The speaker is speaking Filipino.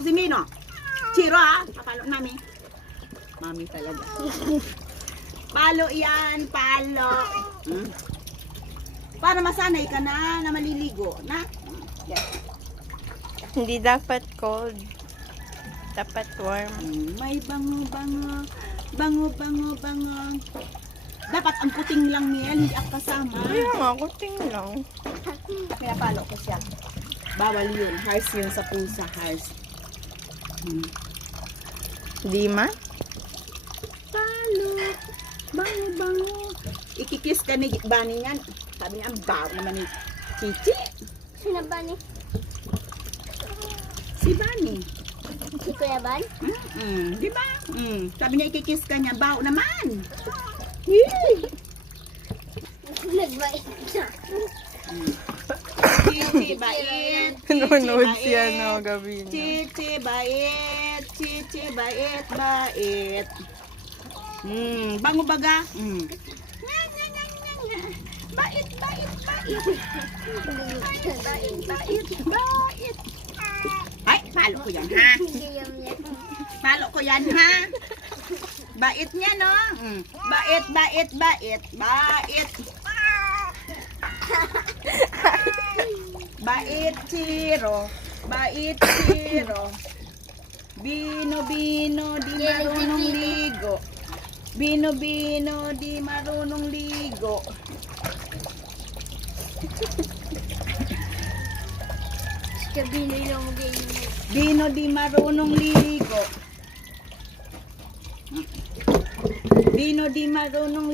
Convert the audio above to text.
ko si Mino. Chiro ha. Papalo mami. Mami talaga. Palo yan, palo. Para masanay ka na maliligo. Na? Yes. Hindi dapat cold. Dapat warm. May bango. Dapat ang puting lang niya, hindi ang kasama. Kaya nga, kuting lang. Kaya palo ko siya. Bawal yun. Hars yun sa pusa. Hars. Di man? Palo. Bango. Ikikis ka ni Bunny yan. Sabi niya, ang baw naman ni Chichi. Sino ba ni? Si Bunny. Si Kuya Ban? Di ba? Sabi niya, ikikis ka niya. Baw naman. Nagbait siya. Chichi, bait. Nanonood siya no, gabi na. Chichi, bait. Bango baga. Bait. Ay, palo ko yan, ha? Gayam niya. Palo ko yan, ha? Bait niya, no? Bait. Bait, Chiro. Bino, di marunong ligo. Bino, di marunong ligo. Kabino yung gayam niya. Bino, di marunong ligo. Bino, di marunong